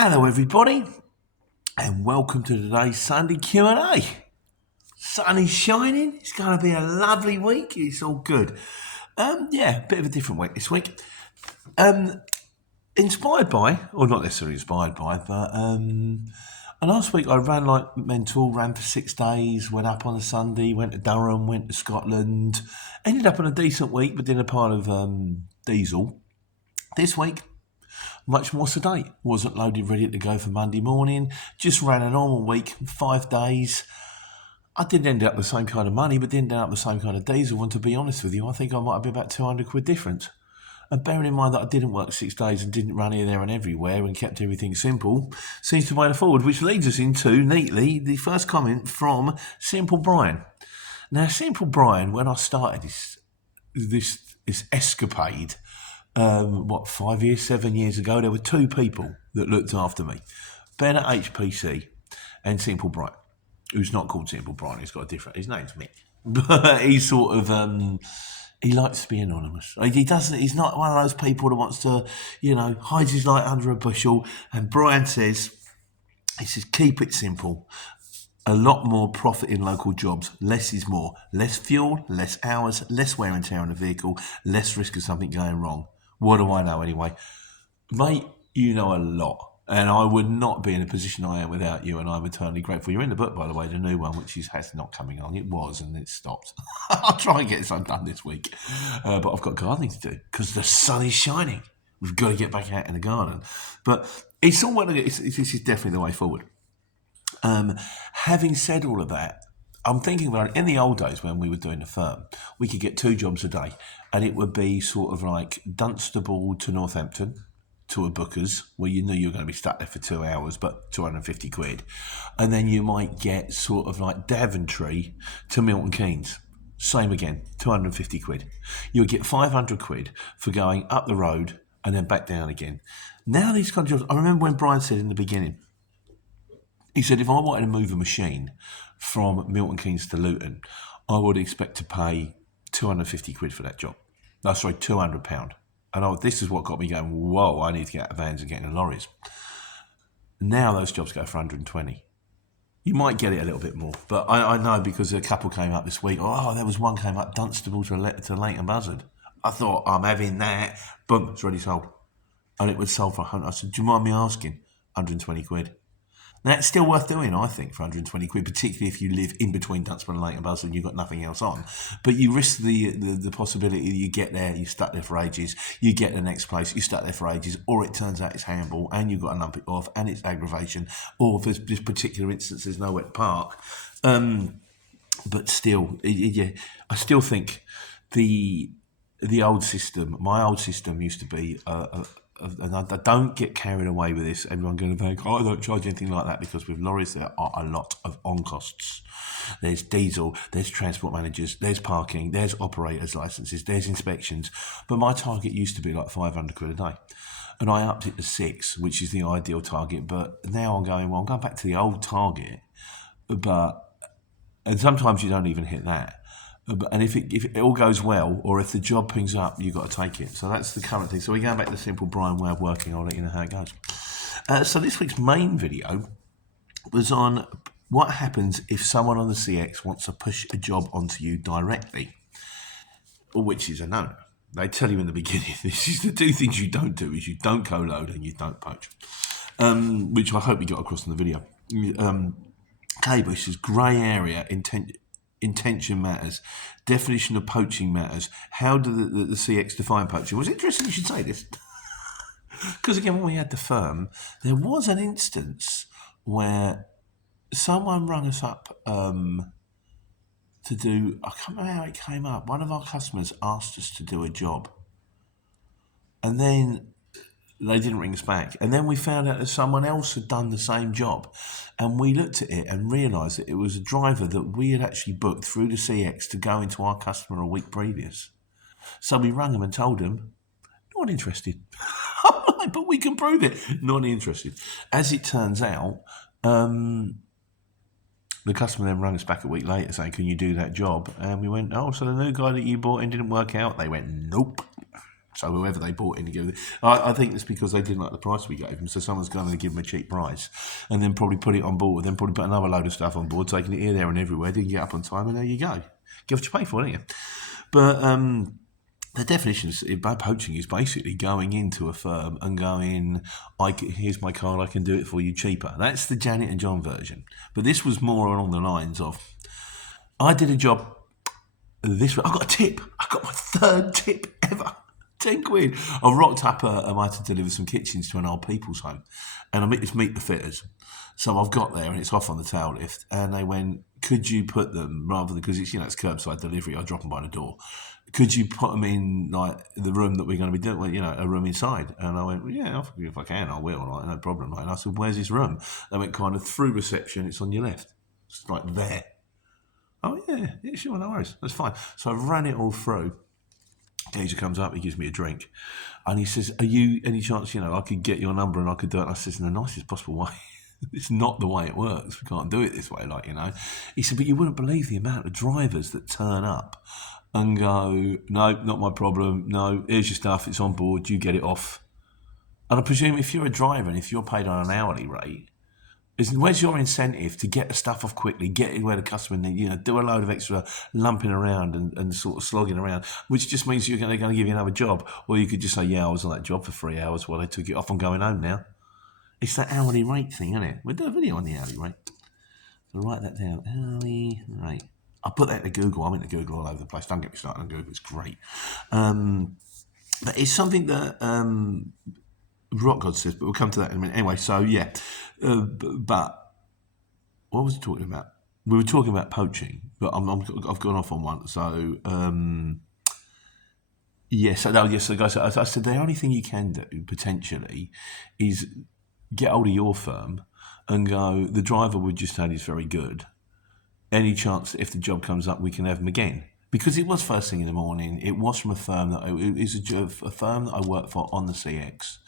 Hello everybody and welcome to today's Sunday Q&A. Sun is shining, it's going to be a lovely week, it's all good. Bit of a different week this week. Inspired by, or not necessarily inspired by, but last week I ran like mental, ran for 6 days, went up on a Sunday, went to Durham, went to Scotland, ended up on a decent week but did a pile of diesel. This week, much more sedate. Wasn't loaded, ready to go for Monday morning. Just ran a normal week, 5 days. I didn't end up with the same kind of money, but didn't end up with the same kind of diesel. And to be honest with you, I think I might be about 200 quid difference. And bearing in mind that I didn't work 6 days and didn't run here, there and everywhere and kept everything simple, seems to way forward, which leads us into, neatly, the first comment from Simple Brian. Now, Simple Brian, when I started this escapade, 5 years, 7 years ago, there were 2 people that looked after me. Ben at HPC and Simple Brian, who's not called Simple Brian, his name's Mick. But he's sort of, he likes to be anonymous. He's not one of those people that wants to, hide his light under a bushel. And Brian says, keep it simple. A lot more profit in local jobs. Less is more. Less fuel, less hours, less wear and tear on the vehicle, less risk of something going wrong. What do I know anyway? Mate, you know a lot. And I would not be in a position I am without you, and I'm eternally grateful. You're in the book, by the way, the new one, which has not coming on. It was, and it stopped. I'll try and get this done this week. But I've got gardening to do, because the sun is shining. We've got to get back out in the garden. But this is definitely the way forward. Having said all of that, I'm thinking about it. In the old days when we were doing the firm, we could get 2 jobs a day, and it would be sort of like Dunstable to Northampton to a Booker's, where you knew you were going to be stuck there for 2 hours, but 250 quid. And then you might get sort of like Daventry to Milton Keynes. Same again, 250 quid. You would get 500 quid for going up the road and then back down again. Now these kind of jobs, I remember when Brian said in the beginning, he said, if I wanted to move a machine from Milton Keynes to Luton, I would expect to pay 250 quid for that job. No, sorry, £200. And this is what got me going, whoa, I need to get out of vans and get into lorries. Now those jobs go for 120. You might get it a little bit more, but I know because a couple came up this week. Oh, there was one came up, Dunstable to Leighton Buzzard. I thought, I'm having that. Boom, it's already sold. And it was sold for 100. I said, do you mind me asking? 120 quid. Now, it's still worth doing, I think, for 120 quid, particularly if you live in between Dunstable and Leighton Buzzard and you've got nothing else on. But you risk the possibility that you get there, you're stuck there for ages, you get to the next place, you're stuck there for ages, or it turns out it's handball and you've got to lump it off and it's aggravation, or for this particular instance, there's nowhere to park. But still, I still think the old system, my old system used to be and I don't get carried away with this. Everyone going to think, I don't charge anything like that, because with lorries there are a lot of on costs. There's diesel, there's transport managers, there's parking, there's operators' licenses, there's inspections. But my target used to be like 500 quid a day. And I upped it to 6, which is the ideal target. But now I'm going back to the old target. And sometimes you don't even hit that. And if it all goes well, or if the job pings up, you've got to take it. So that's the current thing. So we're going back to the Simple Brian way of working. I'll let you know how it goes. So this week's main video was on what happens if someone on the CX wants to push a job onto you directly, which is a no. They tell you in the beginning, this is the 2 things you don't do, is you don't co-load and you don't poach, which I hope you got across in the video. K-Bush is grey area, intention matters. Definition of poaching matters. How do the CX define poaching? It was interesting you should say this. Because again, when we had the firm, there was an instance where someone rang us up to do, I can't remember how it came up. One of our customers asked us to do a job. And then they didn't ring us back. And then we found out that someone else had done the same job. And we looked at it and realised that it was a driver that we had actually booked through the CX to go into our customer a week previous. So we rang them and told them, not interested. But we can prove it. Not interested. As it turns out, the customer then rang us back a week later saying, can you do that job? And we went, oh, so the new guy that you brought in didn't work out? They went, nope. So whoever they bought in to give, I think it's because they didn't like the price we gave them. So someone's going to give them a cheap price, and then probably put it on board, then probably put another load of stuff on board, taking it here, there, and everywhere. Didn't get up on time, and there you go. Give what you pay for, don't you? But the definition of poaching is basically going into a firm and going, here's my card, I can do it for you cheaper. That's the Janet and John version. But this was more along the lines of, I did a job this week. I got a tip. I got my third tip ever. 10 quid. I rocked up, I had to deliver some kitchens to an old people's home. And I meet the fitters. So I've got there and it's off on the tail lift. And they went, could you put them, rather than, because it's, it's curbside delivery, I drop them by the door. Could you put them in like the room that we're going to be doing, a room inside? And I went, well, yeah, if I can, I will, like, no problem. Like, and I said, where's this room? They went kind of through reception, it's on your left. It's like there. Oh, yeah, sure, no worries, that's fine. So I ran it all through. Geezer comes up, he gives me a drink, and he says, "Are you any chance, I could get your number and I could do it?" And I says, "In the nicest possible way." It's not the way it works. We can't do it this way, He said, "But you wouldn't believe the amount of drivers that turn up and go, no, not my problem. No, here's your stuff. It's on board. You get it off." And I presume if you're a driver and if you're paid on an hourly rate, where's your incentive to get the stuff off quickly, get it where the customer needs, do a load of extra lumping around and sort of slogging around, which just means you're going to give you another job. Or you could just say, yeah, I was on that job for 3 hours while they took it off, I'm going home now. It's that hourly rate thing, isn't it? We'll do a video on the hourly rate. So write that down, hourly rate. I put that into Google. I'm into Google all over the place. Don't get me started on Google, it's great. But it's something that Rock God says, but we'll come to that in a minute. Anyway, so yeah, but what was I talking about? We were talking about poaching, but I've gone off on one. So so guys, I said the only thing you can do potentially is get hold of your firm and go, the driver we just had is very good. Any chance that if the job comes up, we can have him again? Because it was first thing in the morning. It was from a firm a firm that I work for on the CX.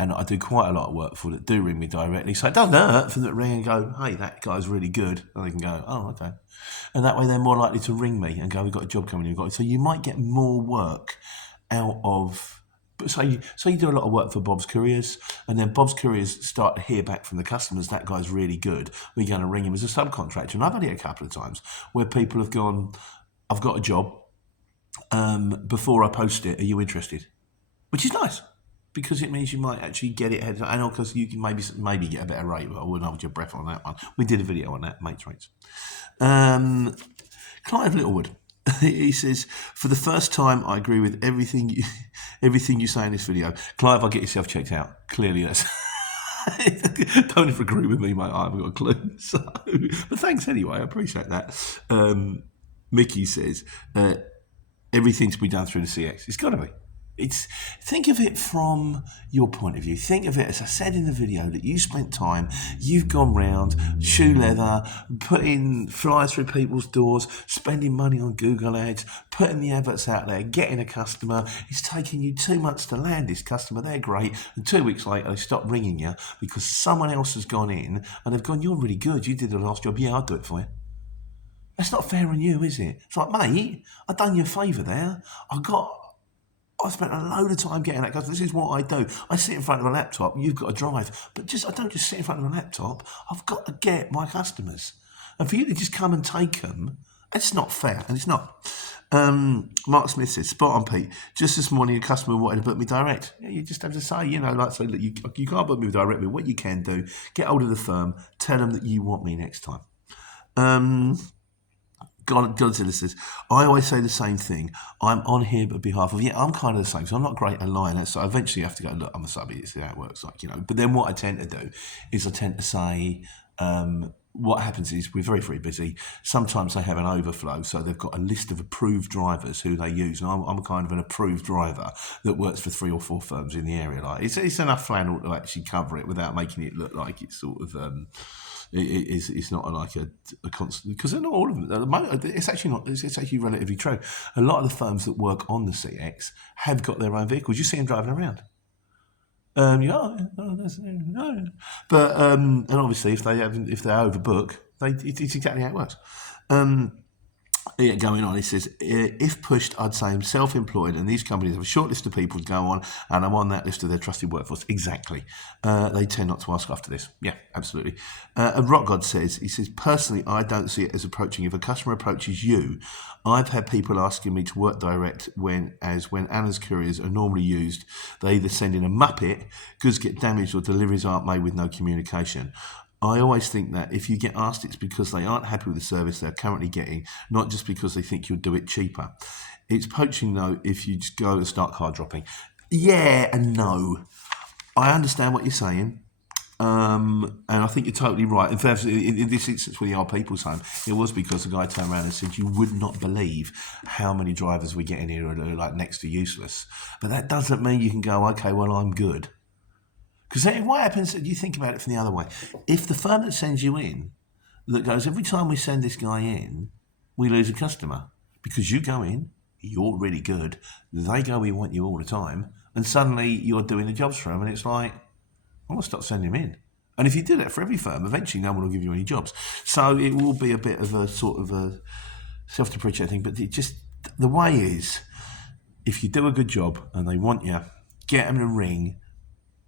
And I do quite a lot of work for that do ring me directly. So it doesn't hurt for them to ring and go, hey, that guy's really good. And they can go, oh, okay. And that way they're more likely to ring me and go, we've got a job coming in. So you might get more work out of, so you do a lot of work for Bob's Couriers, and then Bob's Couriers start to hear back from the customers, that guy's really good. We're going to ring him as a subcontractor. And I've had it a couple of times where people have gone, I've got a job. Before I post it, are you interested? Which is nice. Because it means you might actually get it ahead. I know, because you can maybe get a better rate, but I wouldn't hold your breath on that one. We did a video on that, mates rates. Clive Littlewood, he says, for the first time, I agree with everything you say in this video. Clive, I'll get yourself checked out. Clearly, that's... Don't ever agree with me, mate. I haven't got a clue. So, but thanks anyway. I appreciate that. Mickey says, everything to be done through the CX. It's got to be. Think of it from your point of view. Think of it, as I said in the video, that you spent time, you've gone round, shoe leather, putting flyers through people's doors, spending money on Google ads, putting the adverts out there, getting a customer. It's taking you 2 months to land this customer. They're great. And 2 weeks later, they stop ringing you because someone else has gone in and they've gone, you're really good. You did the last job. Yeah, I'll do it for you. That's not fair on you, is it? It's like, mate, I've done you a favour there. I spent a load of time getting that because this is what I do. I sit in front of a laptop, you've got to drive. But I don't just sit in front of a laptop, I've got to get my customers. And for you to just come and take them, it's not fair, and it's not. Mark Smith says, spot on, Pete. Just this morning, a customer wanted to book me direct. Yeah, you just have to say, look, you can't book me direct, but what you can do, get hold of the firm, tell them that you want me next time. Godzilla says, I always say the same thing. I'm on here on behalf of, I'm kind of the same. So I'm not great at lying. So I eventually have to go, look, I'm a subby. It's how it works. But then what I tend to do is I tend to say, what happens is we're very, very busy. Sometimes they have an overflow. So they've got a list of approved drivers who they use. And I'm kind of an approved driver that works for 3 or 4 firms in the area. It's enough flannel to actually cover it without making it look like it's sort of... It's not like a constant, because they're not all of them. It's actually not. It's actually relatively true. A lot of the firms that work on the CX have got their own vehicles. You see them driving around. No. But and obviously, if they overbook, it's exactly how it works. Yeah, going on, he says, if pushed, I'd say I'm self-employed and these companies have a short list of people to go on and I'm on that list of their trusted workforce. Exactly. They tend not to ask after this. Yeah, absolutely. And Rock God says, he says, personally, I don't see it as approaching. If a customer approaches you, I've had people asking me to work direct when Anna's couriers are normally used, they either send in a muppet, goods get damaged or deliveries aren't made with no communication. I always think that if you get asked, it's because they aren't happy with the service they're currently getting, not just because they think you'll do it cheaper. It's poaching, though, if you just go and start card dropping. Yeah and no. I understand what you're saying. And I think you're totally right. In fact, in this instance with the Old People's Home, it was because the guy turned around and said, you would not believe how many drivers we get in here who are like next to useless. But that doesn't mean you can go, okay, well, I'm good. Because what happens, you think about it from the other way. If the firm that sends you in, that goes, every time we send this guy in, we lose a customer. Because you go in, you're really good, they go, we want you all the time, and suddenly you're doing the jobs for them, and it's like, I want to stop sending them in. And if you do that for every firm, eventually no one will give you any jobs. So it will be a bit of a sort of a self-depreciating thing, but it just, the way is, if you do a good job and they want you, get them to ring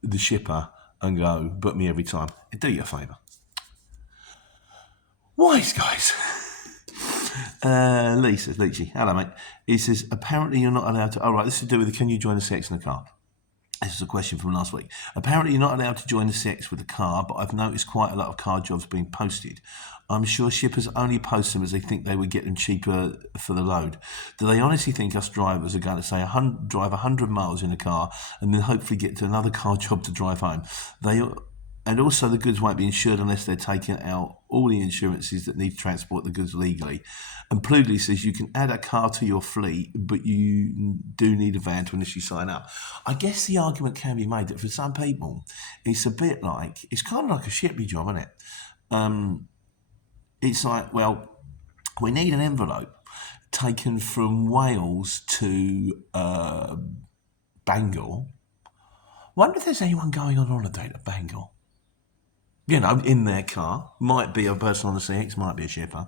the shipper and go, book me every time. Do you a favour. Wise guys. Lee says, Leachy, hello mate. He says, apparently you're not allowed to, right, this is to do with the can you join the CX in the car? This is a question from last week. Apparently you're not allowed to join the CX with the car, but I've noticed quite a lot of car jobs being posted. I'm sure shippers only post them as they think they would get them cheaper for the load. Do they honestly think us drivers are going to say drive 100 miles in a car and then hopefully get to another car job to drive home? And also the goods won't be insured unless they're taking out all the insurances that need to transport the goods legally. And Plugly says you can add a car to your fleet, but you do need a van to initially sign up. I guess the argument can be made that for some people, it's a bit like, it's kind of like a shippy job, isn't it? It's like, well, we need an envelope taken from Wales to Bangor. Wonder if there's anyone going on holiday to Bangor. You know, in their car. Might be a person on the CX, might be a shipper.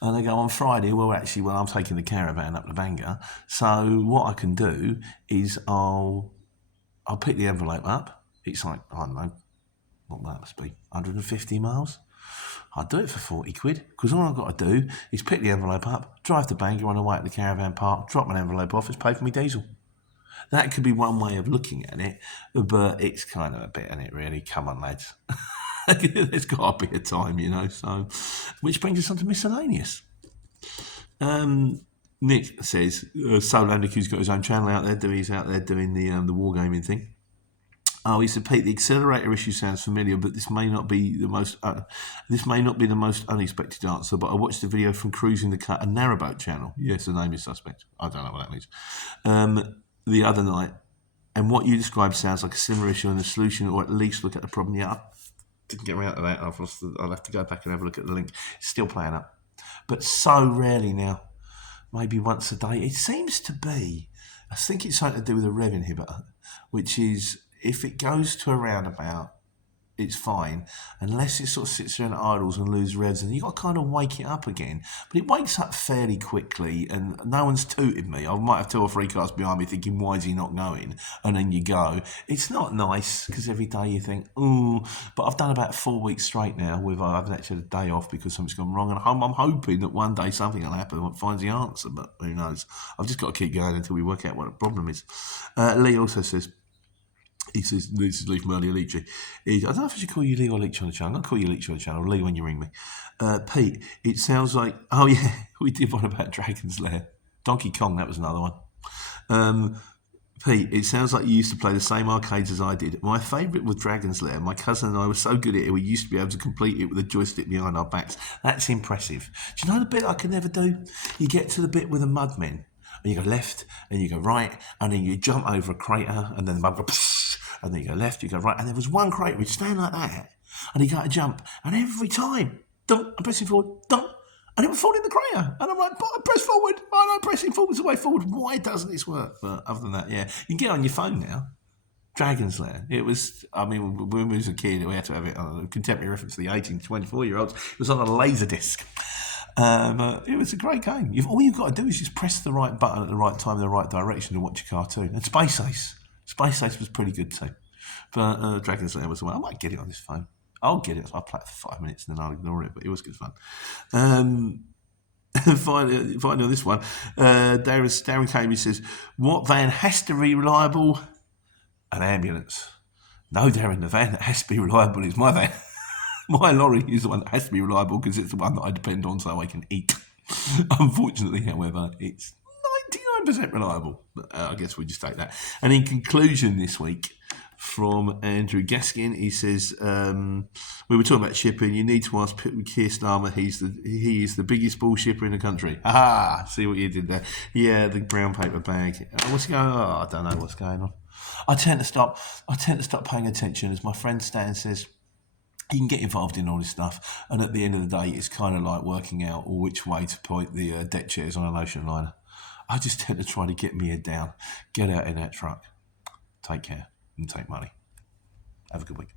And they go, on Friday, I'm taking the caravan up to Bangor. So what I can do is I'll pick the envelope up. It's like, I don't know, what that must be, 150 miles? I'll do it for 40 quid, because all I've got to do is pick the envelope up, drive to Bangor on the way to the caravan park, drop an envelope off, it's paid for me diesel. That could be one way of looking at it, but it's kind of a bit, isn't it, really? Come on, lads. There's got to be a time, you know. So, which brings us on to miscellaneous. Nick says, Soul Andicu's got his own channel out there. He's out there doing the wargaming thing. Oh, he said, Pete, the accelerator issue sounds familiar, but this may not be the most unexpected answer. But I watched a video from Cruising the Cut, a narrowboat channel. Yes, the name is suspect. I don't know what that means. The other night, and what you described sounds like a similar issue and the solution, or at least look at the problem. Yeah, I didn't get around to that. I'll have to go back and have a look at the link. It's still playing up, but so rarely now. Maybe once a day. It seems to be. I think it's something to do with a rev inhibitor, which is, if it goes to a roundabout, it's fine, unless it sort of sits there and idles and loses revs, and you've got to kind of wake it up again. But it wakes up fairly quickly, and no one's tooted me. I might have 2 or 3 cars behind me thinking, why is he not going? And then you go. It's not nice, because every day you think, ooh. But I've done about 4 weeks straight now with I haven't actually had a day off because something's gone wrong, and I'm hoping that one day something will happen that finds the answer, but who knows? I've just got to keep going until we work out what the problem is. Lee also says, he says, this is Lee from earlier, Leachy. I don't know if I should call you Lee or Leach on the channel. I'll call you Leach on the channel, Lee, when you ring me. Pete, it sounds like, oh yeah, we did one about Dragon's Lair. Donkey Kong, that was another one. Pete, it sounds like you used to play the same arcades as I did. My favourite was Dragon's Lair. My cousin and I were so good at it, we used to be able to complete it with a joystick behind our backs. That's impressive. Do you know the bit I could never do? You get to the bit with the mudmen, and you go left, and you go right, and then you jump over a crater, and then the mud goes, and then you go left, you go right, and there was one crater, he'd stand like that, and he got to jump, and every time, dunk, I'm pressing forward, dunk, and it would fall in the crater, and I'm like, but I press forward, I'm pressing forward's the way forward, why doesn't this work? But other than that, yeah, you can get on your phone now. Dragon's Lair. It was, I mean, when we was a kid, we had to have it on a contemporary reference to the 18 to 24-year-olds. It was on a laser disc. It was a great game. All you've got to do is just press the right button at the right time in the right direction to watch a cartoon. And Space Ace. Space Ace was pretty good too. But Dragon's Lair was the one. I might get it on this phone. I'll get it. I'll play it for 5 minutes and then I'll ignore it. But it was good fun. Finally on this one, Darren came. He says, "What van has to be reliable? An ambulance." No, Darren, the van that has to be reliable is my van. My lorry is the one that has to be reliable because it's the one that I depend on so I can eat. Unfortunately, however, it's 99% reliable. But I guess we just take that. And in conclusion this week, from Andrew Gaskin, he says, we were talking about shipping. You need to ask Keir Starmer. He is the biggest bull shipper in the country. Ha! See what you did there? Yeah, the brown paper bag. What's going on? Oh, I don't know what's going on. I tend to stop paying attention, as my friend Stan says. You can get involved in all this stuff, and at the end of the day, it's kind of like working out which way to point the deck chairs on an ocean liner. I just tend to try to get me head down, get out in that truck, take care, and take money. Have a good week.